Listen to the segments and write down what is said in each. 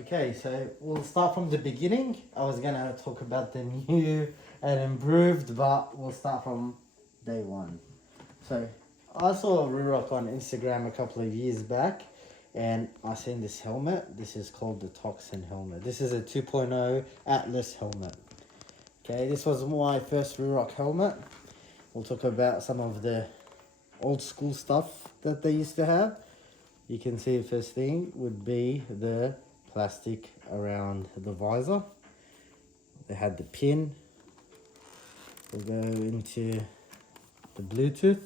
Okay, so we'll start from the beginning. I was gonna talk about the new and improved, but we'll start from day one. So I saw Ruroc on Instagram a couple of years back, and I seen this helmet. This is called the Toxin helmet. This is a 2.0 Atlas helmet. Okay, this was my first Ruroc helmet. We'll talk about some of the old school stuff that they used to have. You can see the first thing would be the plastic around the visor. They had the pin. We'll go into the Bluetooth.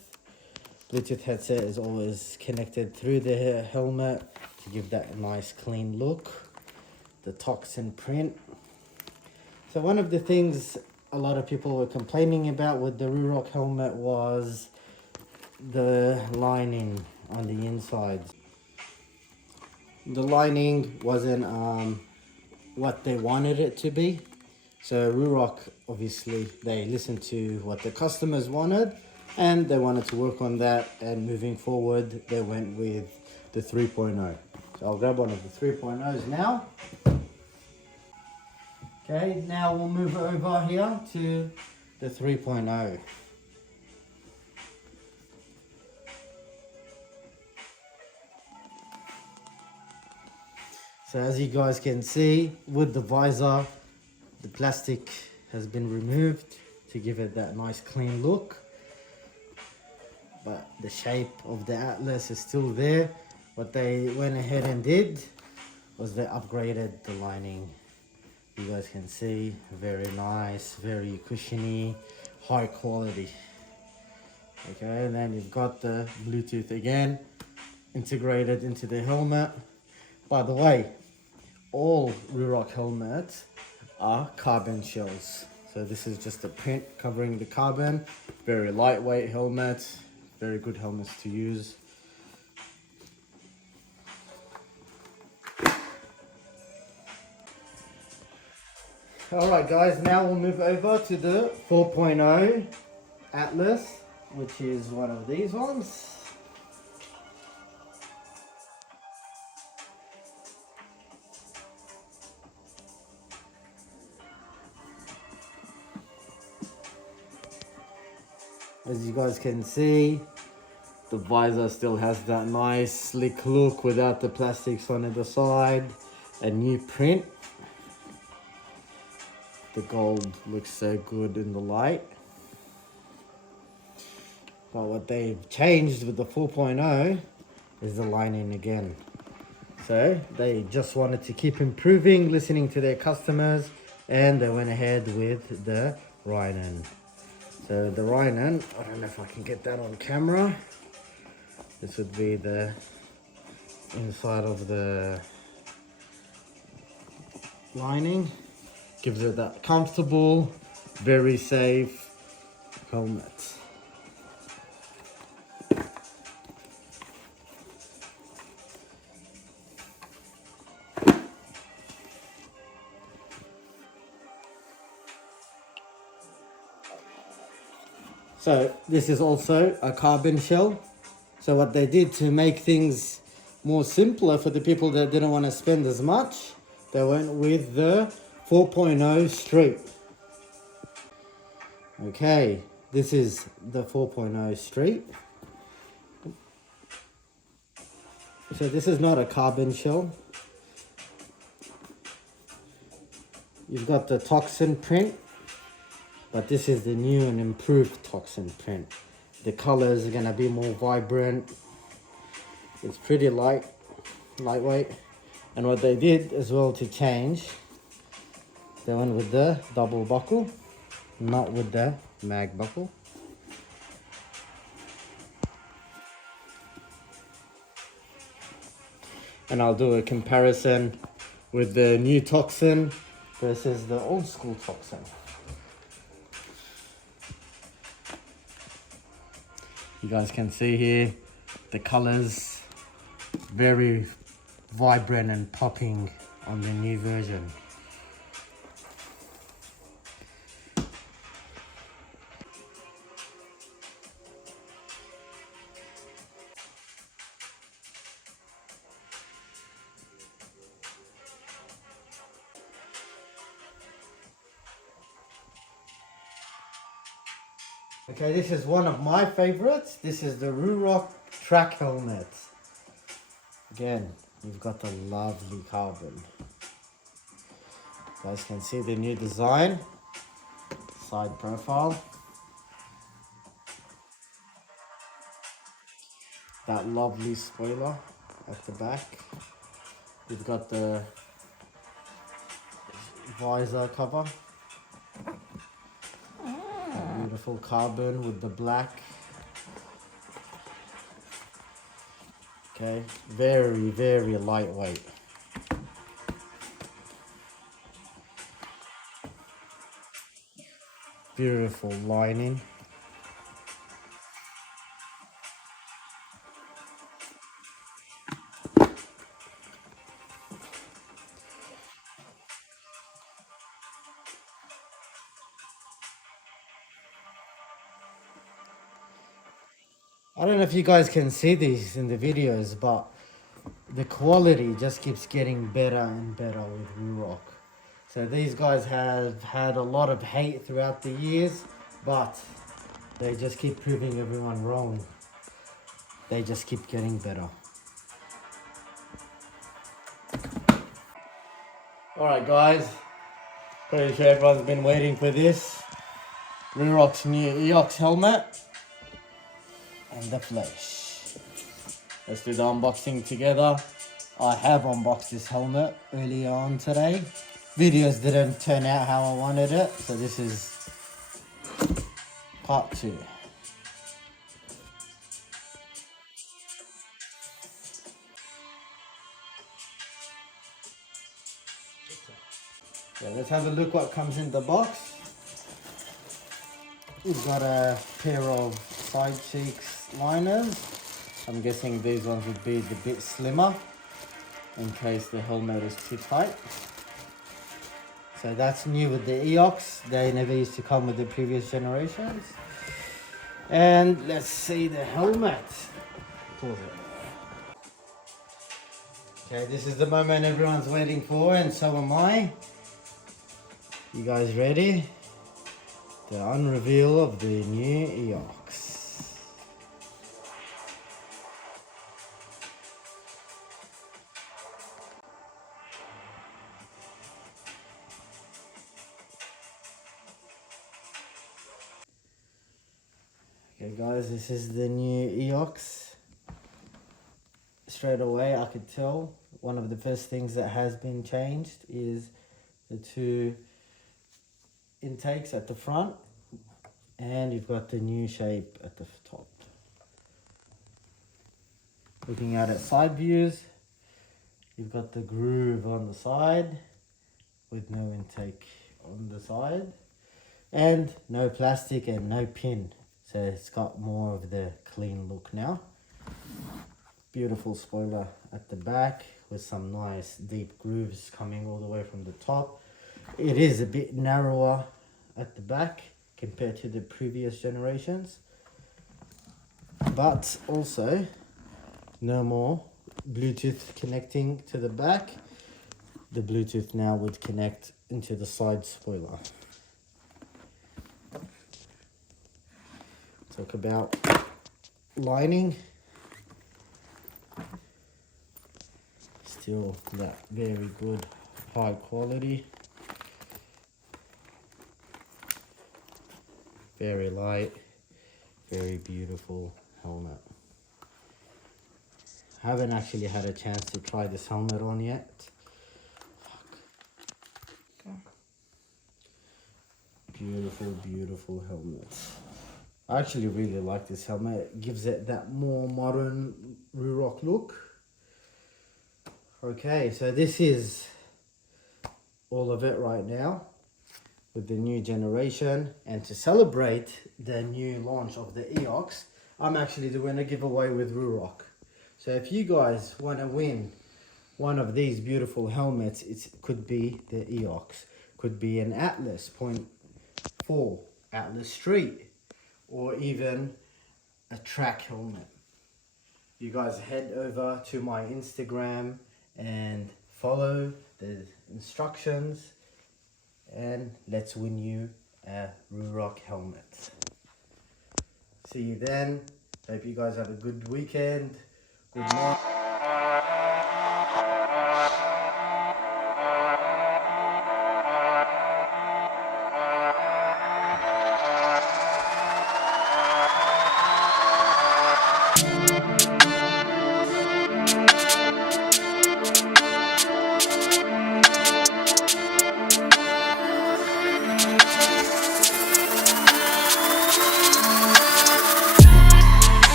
Bluetooth headset is always connected through the helmet to give that nice clean look. The Toxin print. So one of the things a lot of people were complaining about with the Ruroc helmet was the lining on the inside. The lining wasn't what they wanted it to be. So Ruroc, obviously, they listened to what the customers wanted and they wanted to work on that, and moving forward, they went with the 3.0. So I'll grab one of the 3.0s now. Okay, now we'll move over here to the 3.0. So as you guys can see, with the visor, the plastic has been removed to give it that nice clean look. But the shape of the Atlas is still there. What they went ahead and did was they upgraded the lining. You guys can see, very nice, very cushiony, high quality. Okay, and then you've got the Bluetooth again, integrated into the helmet. By the way, all Ruroc helmets are carbon shells. So this is just a print covering the carbon. Very lightweight helmet, very good helmets to use. Alright guys, now we'll move over to the 4.0 Atlas, which is one of these ones. As you guys can see, the visor still has that nice slick look without the plastics on either side. A new print. The gold looks so good in the light. But what they've changed with the 4.0 is the lining again. So they just wanted to keep improving, listening to their customers, and they went ahead with the Rhinon. So the Rhinon, I don't know if I can get that on camera. This would be the inside of the lining. Gives it that comfortable, very safe helmet. So this is also a carbon shell. So what they did to make things more simpler for the people that didn't want to spend as much, they went with the 4.0 Street. Okay, this is the 4.0 Street. So this is not a carbon shell. You've got the Toxin print, but this is the new and improved Toxin print. The colors are gonna be more vibrant. It's pretty lightweight. And what they did as well to change, they went with the double buckle, not with the mag buckle. And I'll do a comparison with the new Toxin versus the old school Toxin. You guys can see here, the colors very vibrant and popping on the new version. Okay, this is one of my favorites. This is the Ruroc track helmet. Again, you've got the lovely carbon. You guys can see the new design, side profile. That lovely spoiler at the back. You've got the visor cover. That beautiful carbon with the black. Okay, very, very lightweight. Beautiful lining. I don't know if you guys can see these in the videos, but the quality just keeps getting better and better with Ruroc. So these guys have had a lot of hate throughout the years, but they just keep proving everyone wrong. They just keep getting better. Alright guys, pretty sure everyone's been waiting for this. Ruroc's new EOX helmet and the flesh. Let's do the unboxing together. I have unboxed this helmet earlier on today. Videos didn't turn out how I wanted it, so this is part 2. Yeah, let's have a look what comes in the box. We've got a pair of side cheeks liners. I'm guessing these ones would be a bit slimmer in case the helmet is too tight. So that's new with the EOX. They never used to come with the previous generations. And let's see the helmet. Pause it. Okay, this is the moment everyone's waiting for, and so am I. You guys ready? The unreveal of the new EOX. Okay guys, this is the new EOX. Straight away I could tell one of the first things that has been changed is the 2 intakes at the front, and you've got the new shape at the top. Looking at it side views, you've got the groove on the side with no intake on the side, and no plastic and no pin, so it's got more of the clean look now. Beautiful spoiler at the back with some nice deep grooves coming all the way from the top. It is a bit narrower at the back compared to the previous generations, but also no more Bluetooth connecting to the back. The Bluetooth now would connect into the side spoiler. Talk about lining. Still that very good high quality. Very light, very beautiful helmet. Haven't actually had a chance to try this helmet on yet. Beautiful, beautiful helmet. I actually really like this helmet. It gives it that more modern Ruroc look. Okay, so this is all of it right now with the new generation, and to celebrate the new launch of the EOX, I'm actually doing a giveaway with Ruroc. So if you guys want to win one of these beautiful helmets, it could be the EOX, could be an Atlas .4 Atlas Street, or even a track helmet. You guys head over to my Instagram and follow the instructions, and let's win you a Ruroc helmet. See you then. Hope you guys have a good weekend. Good night.